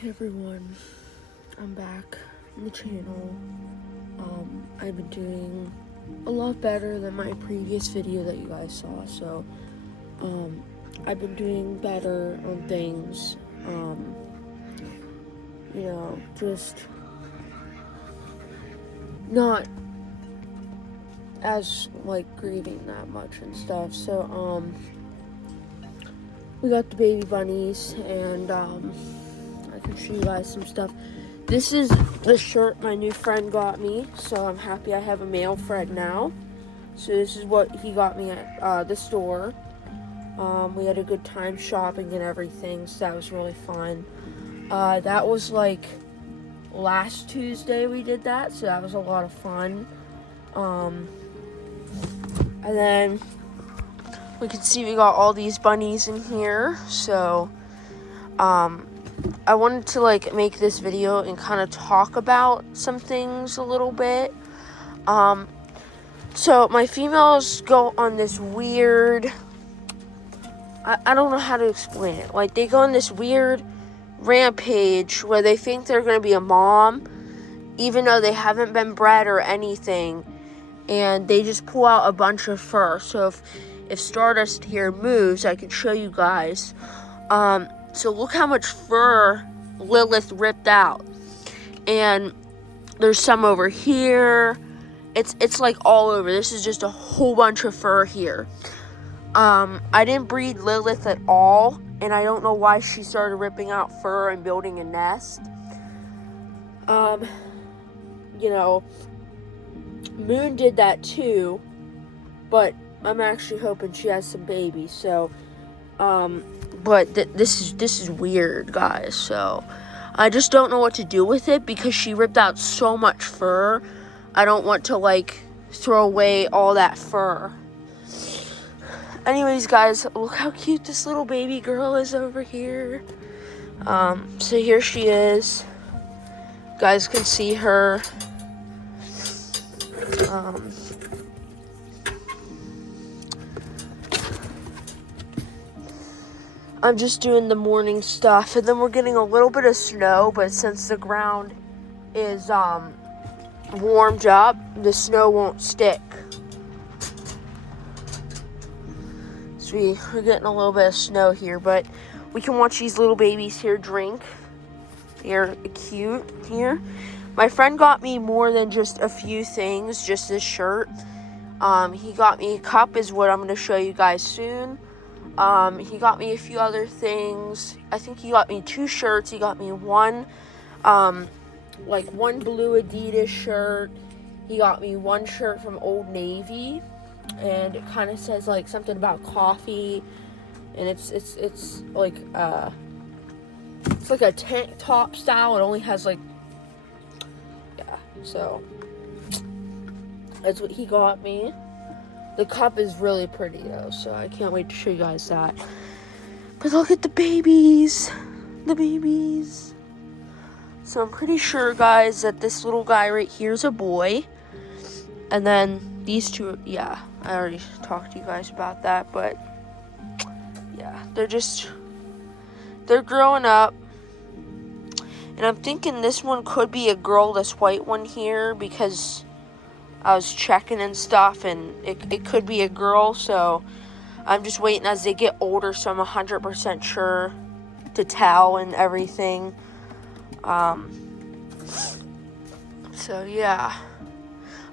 Hey everyone, I'm back on the channel. I've been doing a lot better than my previous video that you guys saw, so I've been doing better on things, just not as grieving that much and stuff. So we got the baby bunnies, and I can show you guys some stuff. This is the shirt my new friend got me, so I'm happy I have a male friend now. So this is what he got me at the store. We had a good time shopping and everything, so that was really fun. That was like last Tuesday we did that, so that was a lot of fun. And then we can see we got all these bunnies in here, so I wanted to make this video and kind of talk about some things a little bit. So my females go on this weird, I don't know how to explain it. Like, they go on this weird rampage where they think they're going to be a mom, even though they haven't been bred or anything, and they just pull out a bunch of fur. So if Stardust here moves, I can show you guys. So look how much fur Lilith ripped out. And there's some over here. It's like all over. This is just a whole bunch of fur here. I didn't breed Lilith at all, and I don't know why she started ripping out fur and building a nest. Moon did that too, but I'm actually hoping she has some babies. So, but this is weird, guys. So I just don't know what to do with it because she ripped out so much fur. I don't want to throw away all that fur. Anyways, guys, look how cute this little baby girl is over here. So here she is. You guys can see her. I'm just doing the morning stuff, and then we're getting a little bit of snow, but since the ground is warmed up, the snow won't stick. So we're getting a little bit of snow here, but we can watch these little babies here drink. They're cute here. My friend got me more than just a few things, just this shirt. He got me a cup, is what I'm going to show you guys soon. He got me a few other things. I think he got me 2 shirts. He got me one blue Adidas shirt. He got me one shirt from Old Navy, and it kind of says something about coffee, and it's like a tank top style. It only has so that's what he got me. The cup is really pretty though, so I can't wait to show you guys that. But look at the babies. The babies. So I'm pretty sure, guys, that this little guy right here is a boy. And then these two, I already talked to you guys about that, but yeah, they're growing up. And I'm thinking this one could be a girl, this white one here, because I was checking and stuff, and it could be a girl, so I'm just waiting as they get older, so I'm 100% sure to tell and everything. So yeah.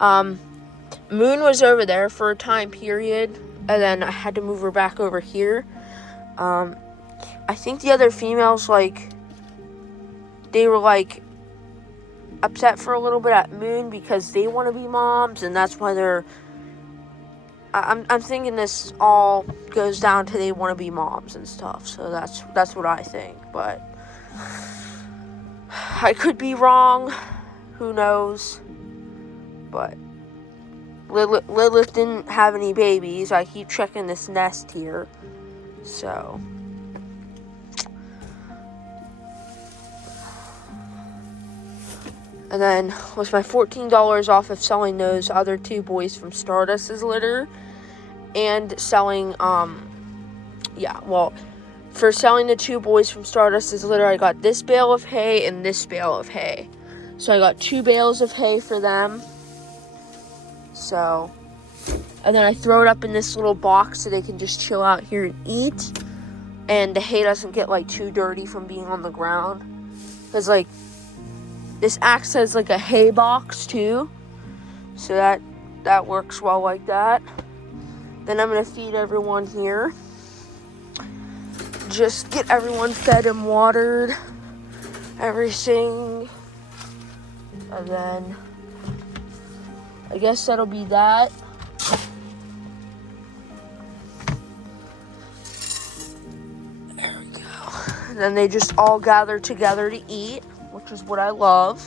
Moon was over there for a time period, and then I had to move her back over here. I think the other females, they were upset for a little bit at Moon because they want to be moms, and that's why they're I'm thinking this all goes down to they want to be moms and stuff. So that's what I think, but I could be wrong, who knows. But Lilith didn't have any babies. I keep checking this nest here, so and then with my $14 off of selling those other 2 boys from Stardust's litter and selling, for selling the 2 boys from Stardust is literally I got this bale of hay and this bale of hay. So I got 2 bales of hay for them. So, and then I throw it up in this little box so they can just chill out here and eat. And the hay doesn't get like too dirty from being on the ground. Because like, this acts as like a hay box too. So that works well like that. Then I'm going to feed everyone here. Just get everyone fed and watered. Everything. And then I guess that'll be that. There we go. And then they just all gather together to eat, which is what I love.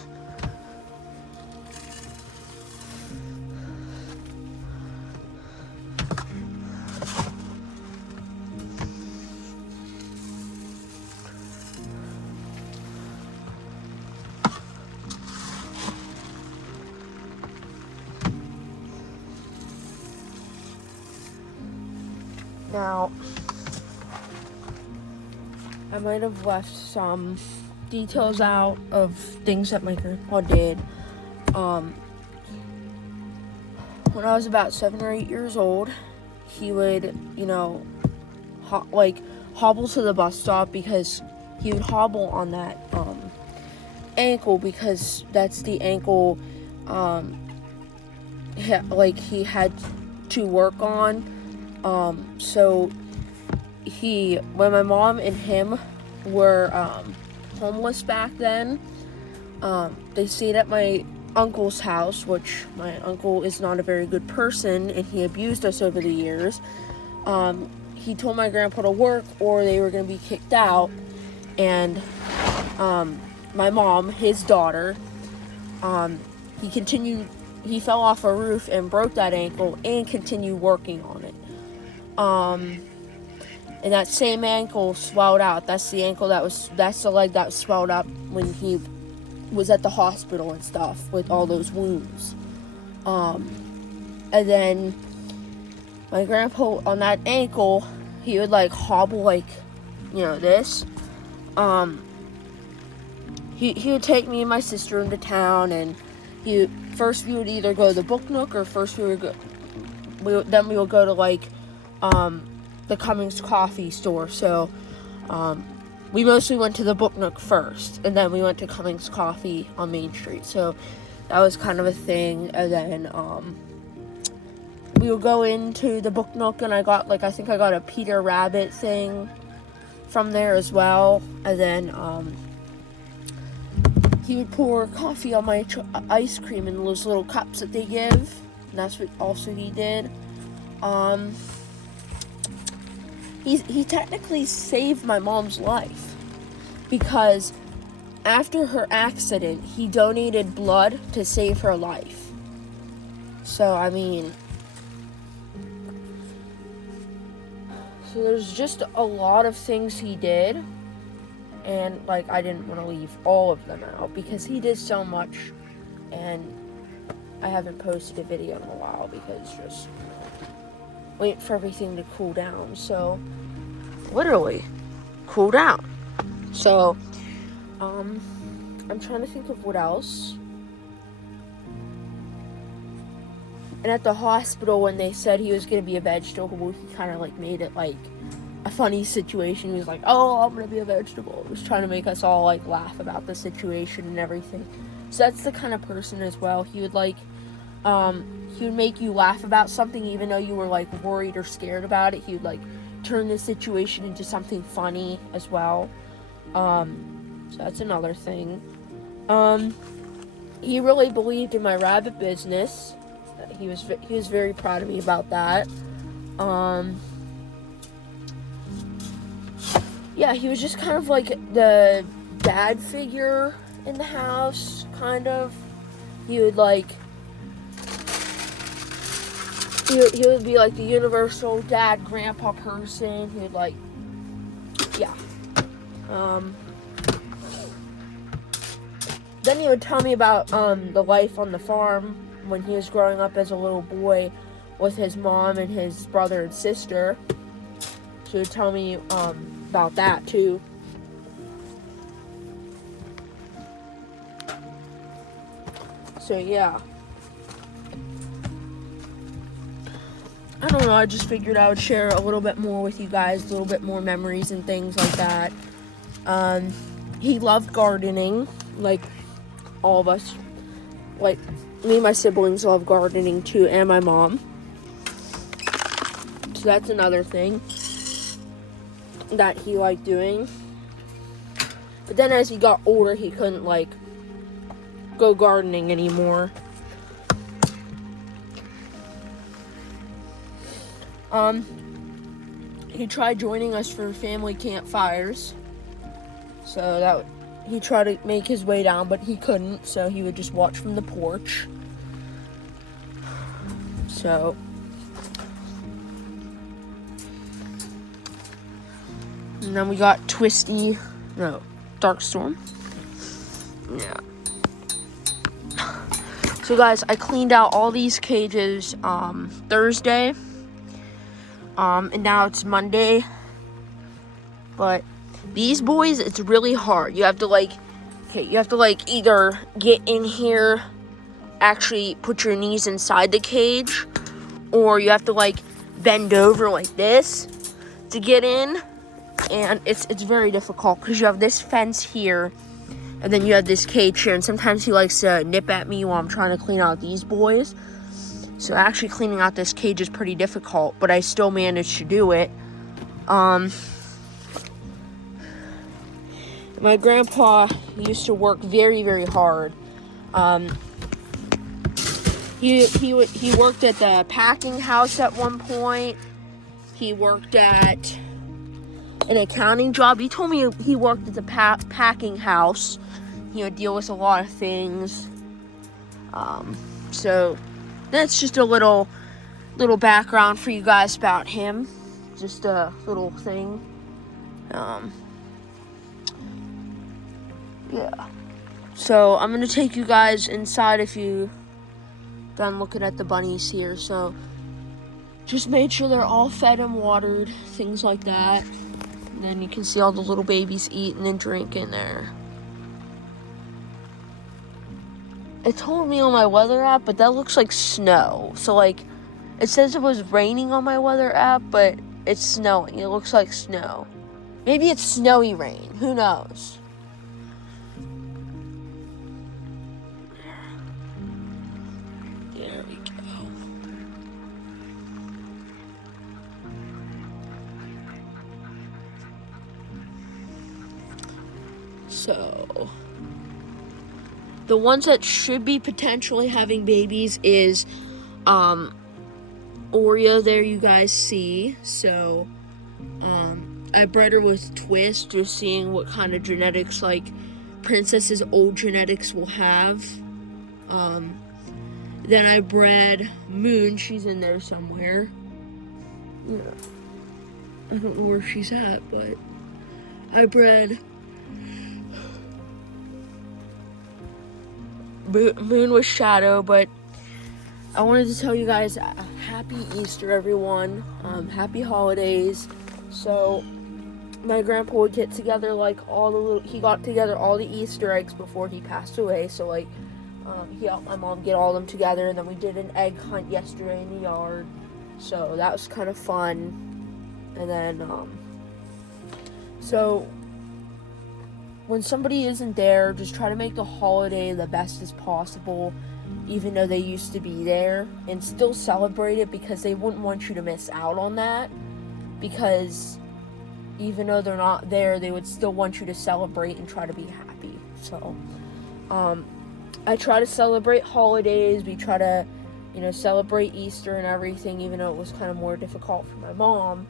Now, I might have left some details out of things that my grandpa did. When I was about 7 or 8 years old, he would, hobble to the bus stop because he would hobble on that ankle because that's the ankle he had to work on. So when my mom and him were homeless back then, they stayed at my uncle's house, which my uncle is not a very good person and he abused us over the years. He told my grandpa to work or they were going to be kicked out. And my mom, his daughter, he fell off a roof and broke that ankle and continued working on it. And that same ankle swelled out. That's the leg that was swelled up when he was at the hospital and stuff with all those wounds. And then my grandpa on that ankle, he would hobble this. He would take me and my sister into town, and first we would either go to the Book Nook or first we would go to the Cummings coffee store. So we mostly went to the Book Nook first, and then we went to Cummings Coffee on Main Street. So that was kind of a thing. And then we would go into the Book Nook, and I got I think I got a Peter Rabbit thing from there as well. And then he would pour coffee on my ice cream in those little cups that they give. And that's what also he did. He technically saved my mom's life because after her accident, he donated blood to save her life. So, so there's just a lot of things he did, and I didn't want to leave all of them out because he did so much, and I haven't posted a video in a while because just wait for everything to cool down. So literally cool down. So I'm trying to think of what else. And at the hospital, when they said he was gonna be a vegetable, he kind of made it a funny situation. He was like, "Oh, I'm gonna be a vegetable." He was trying to make us all laugh about the situation and everything. So that's the kind of person as well. He would he would make you laugh about something even though you were worried or scared about it. He would turn the situation into something funny as well. So that's another thing. He really believed in my rabbit business. He was very proud of me about that. Yeah, he was just kind of the dad figure in the house, kind of. He would he would be the universal dad grandpa person. He would yeah. Then he would tell me about the life on the farm when he was growing up as a little boy with his mom and his brother and sister. So he would tell me about that too. So yeah. I don't know, I just figured I would share a little bit more with you guys, a little bit more memories and things like that. He loved gardening, like all of us. Like, me and my siblings love gardening too, and my mom. So that's another thing that he liked doing. But then as he got older, he couldn't, like, go gardening anymore. He tried joining us for family campfires. So that he tried to make his way down, but he couldn't, so he would just watch from the porch. So and then we got Dark Storm. Yeah. So guys, I cleaned out all these cages Thursday. And now it's Monday. But these boys, it's really hard. You have to either get in here, actually put your knees inside the cage, or you have to bend over like this to get in. And it's very difficult because you have this fence here, and then you have this cage here, and sometimes he likes to nip at me while I'm trying to clean out these boys. So actually cleaning out this cage is pretty difficult, but I still managed to do it. My grandpa used to work very, very hard. He worked at the packing house at one point. He worked at an accounting job. He told me he worked at the packing house. He would deal with a lot of things. So that's just a little background for you guys about him. Just a little thing. Yeah. So I'm gonna take you guys inside if you done looking at the bunnies here. So just made sure they're all fed and watered, things like that. And then you can see all the little babies eating and drinking there. It told me on my weather app, but that looks like snow. So it says it was raining on my weather app, but it's snowing. It looks like snow. Maybe it's snowy rain. Who knows? There we go. So the ones that should be potentially having babies is Oreo there, you guys see. So I bred her with Twist, just seeing what kind of genetics Princess's old genetics will have. Then I bred Moon, she's in there somewhere. Yeah. I don't know where she's at, but I bred Moon with Shadow. But I wanted to tell you guys happy Easter, everyone. Happy holidays. So my grandpa would get together he got together all the Easter eggs before he passed away. So he helped my mom get all of them together, and then we did an egg hunt yesterday in the yard. So that was kind of fun. And then so when somebody isn't there, just try to make the holiday the best as possible, even though they used to be there, and still celebrate it, because they wouldn't want you to miss out on that, because even though they're not there, they would still want you to celebrate and try to be happy. So I try to celebrate holidays. We try to celebrate Easter and everything, even though it was kind of more difficult for my mom,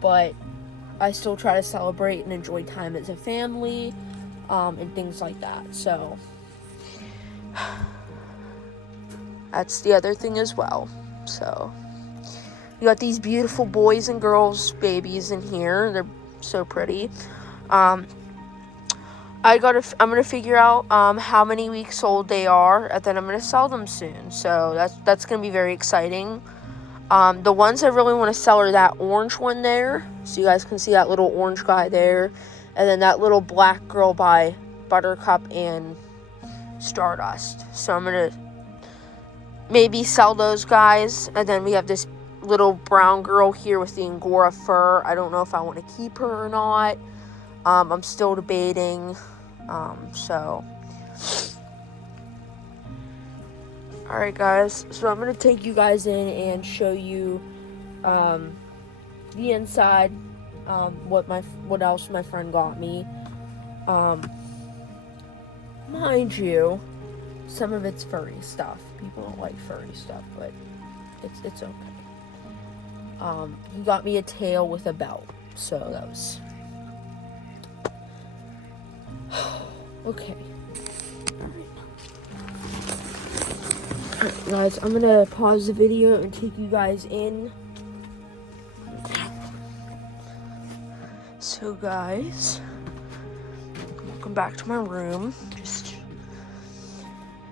but I still try to celebrate and enjoy time as a family, and things like that. So that's the other thing as well. So you got these beautiful boys and girls babies in here. They're so pretty. I'm gonna figure out how many weeks old they are, and then I'm gonna sell them soon. So that's gonna be very exciting. The ones I really want to sell are that orange one there. So you guys can see that little orange guy there. And then that little black girl by Buttercup and Stardust. So I'm going to maybe sell those guys. And then we have this little brown girl here with the Angora fur. I don't know if I want to keep her or not. I'm still debating. Alright guys, so I'm going to take you guys in and show you the inside, what else my friend got me. Mind you, some of it's furry stuff. People don't like furry stuff, but it's okay. He got me a tail with a belt, so that was okay. Alright guys, I'm gonna pause the video and take you guys in. So guys, welcome back to my room.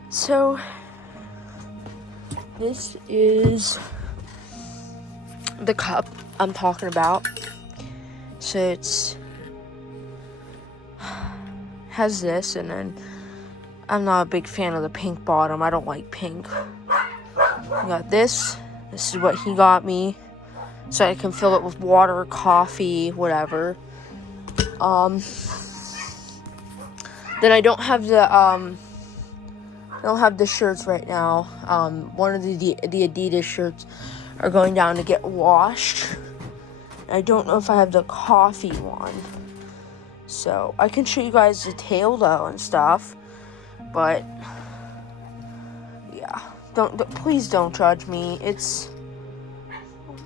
So this is the cup I'm talking about. So it's has this, and then I'm not a big fan of the pink bottom. I don't like pink. I got this. This is what he got me, so I can fill it with water, coffee, whatever. Then I don't have the shirts right now. One of the Adidas shirts are going down to get washed. I don't know if I have the coffee one. So I can show you guys the tail though and stuff. But yeah, please don't judge me.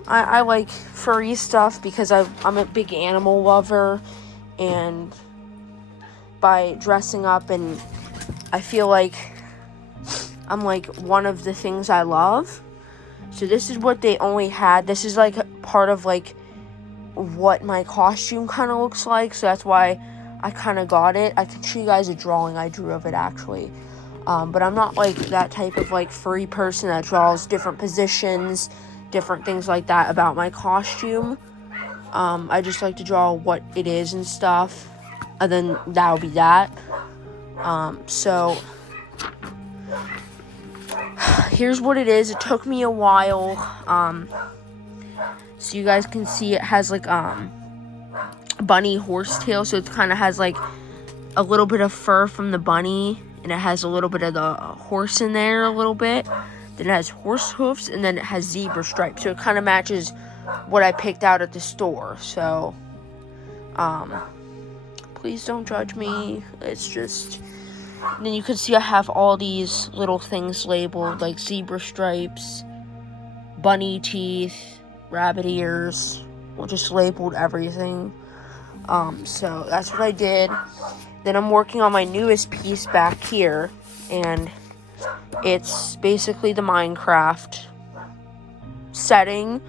I like furry stuff because I'm a big animal lover, and by dressing up, and I feel like I'm like one of the things I love. So this is what they only had. This is like part of like what my costume kind of looks like, so that's why I kind of got it. I can show you guys a drawing I drew of it actually, but I'm not like that type of like furry person that draws different positions, different things like that about my costume. I just like to draw what it is and stuff, and then that'll be that. So here's what it is. It took me a while. So you guys can see it has like bunny horsetail, so it kind of has like a little bit of fur from the bunny, and it has a little bit of the horse in there a little bit. Then it has horse hoofs, and then it has zebra stripes, so it kind of matches what I picked out at the store. So please don't judge me. It's just, and then you can see I have all these little things labeled, like zebra stripes, bunny teeth, rabbit ears. Just labeled everything. So that's what I did. Then I'm working on my newest piece back here, and it's basically the Minecraft setting.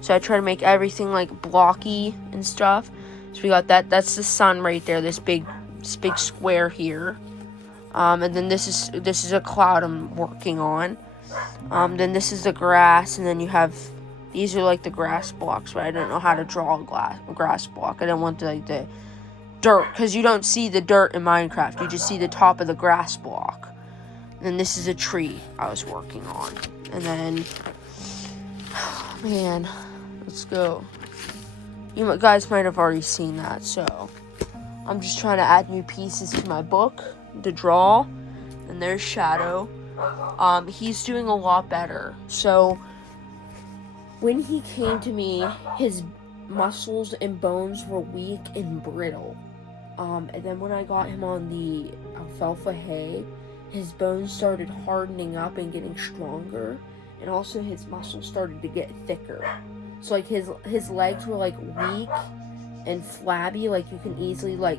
So I try to make everything like blocky and stuff. So we got that. That's the sun right there. This big square here. And then this is a cloud I'm working on. Then this is the grass, and then you have, these are like the grass blocks, but I didn't know how to draw a grass block. I didn't want the dirt, because you don't see the dirt in Minecraft. You just see the top of the grass block. And then this is a tree I was working on. And then, man, let's go. You guys might have already seen that, so I'm just trying to add new pieces to my book to draw. And there's Shadow. He's doing a lot better. So when he came to me, his muscles and bones were weak and brittle. And then when I got him on the alfalfa hay, his bones started hardening up and getting stronger, and also his muscles started to get thicker. So like his legs were like weak and flabby, like you can easily like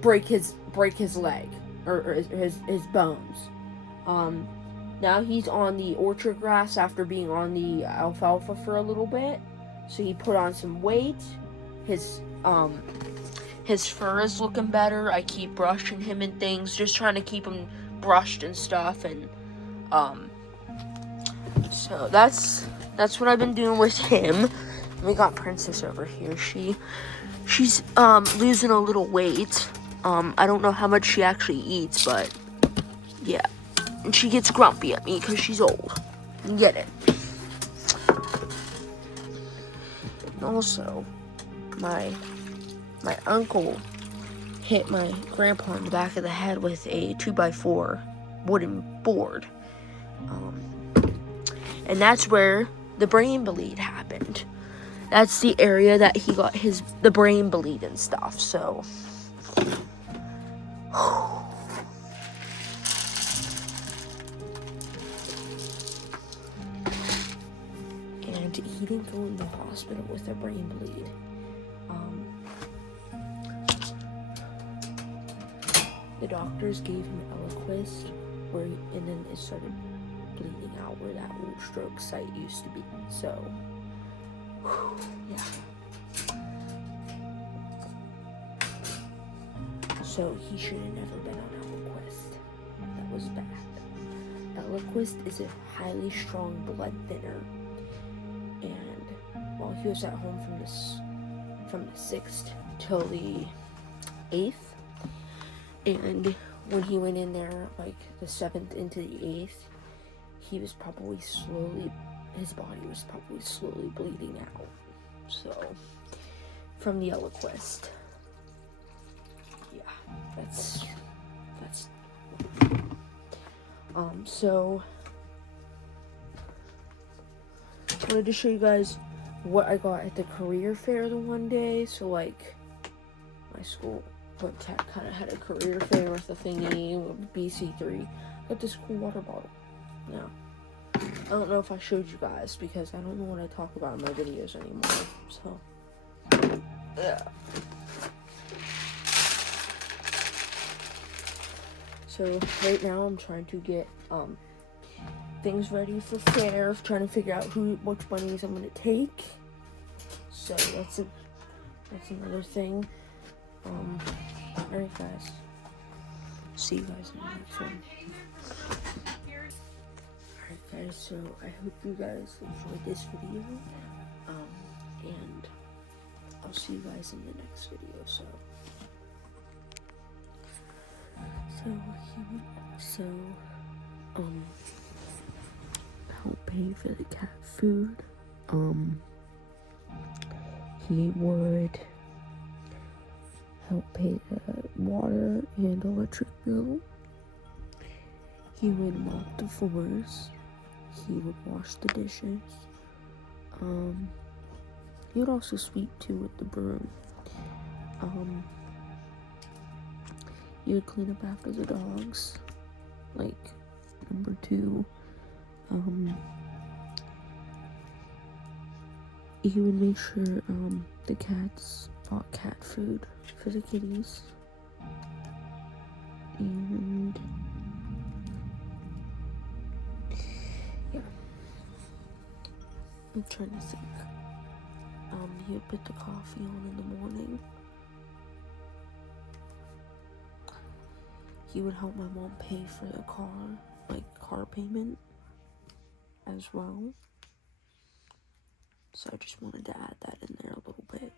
break his leg or his bones. Now he's on the orchard grass after being on the alfalfa for a little bit. So he put on some weight. His fur is looking better. I keep brushing him and things, just trying to keep him brushed and stuff. And so that's That's what I've been doing with him. We got Princess over here. She's losing a little weight. I don't know how much she actually eats, but yeah. And she gets grumpy at me because she's old. You get it. And also, my uncle hit my grandpa in the back of the head with a 2x4 wooden board. And that's where the brain bleed happened. That's the area that he got the brain bleed and stuff, so. And he didn't go in the hospital with a brain bleed. The doctors gave him Eliquis, and then it started bleeding out where that old stroke site used to be. So, yeah. So he should have never been on Eliquis. That was bad. Eliquis is a highly strong blood thinner, and while he was at home from the 6th till the 8th, and when he went in there, like the 7th into the 8th, his body was probably slowly bleeding out. So, from the Eliquis. Yeah, that's, so, I wanted to show you guys what I got at the career fair the one day. So, like, my school kind of had a career fair with a thingy with BC3. Got this cool water bottle. Now, I don't know if I showed you guys because I don't know what I talk about in my videos anymore. So, yeah. So right now I'm trying to get things ready for fair, trying to figure out which bunnies I'm gonna take. So that's another thing. Alright guys. See you guys in the next one. Alright guys, so I hope you guys enjoyed this video. And I'll see you guys in the next video. So he would also help pay for the cat food. He would help pay the water and electric bill. He would mop the floors. He would wash the dishes. He would also sweep too with the broom. He would clean up after the dogs, like number 2. He would make sure the cats bought cat food for the kitties. And yeah, I'm trying to think. He would put the coffee on in the morning. He would help my mom pay for the car payment as well. So I just wanted to add that in there a little bit.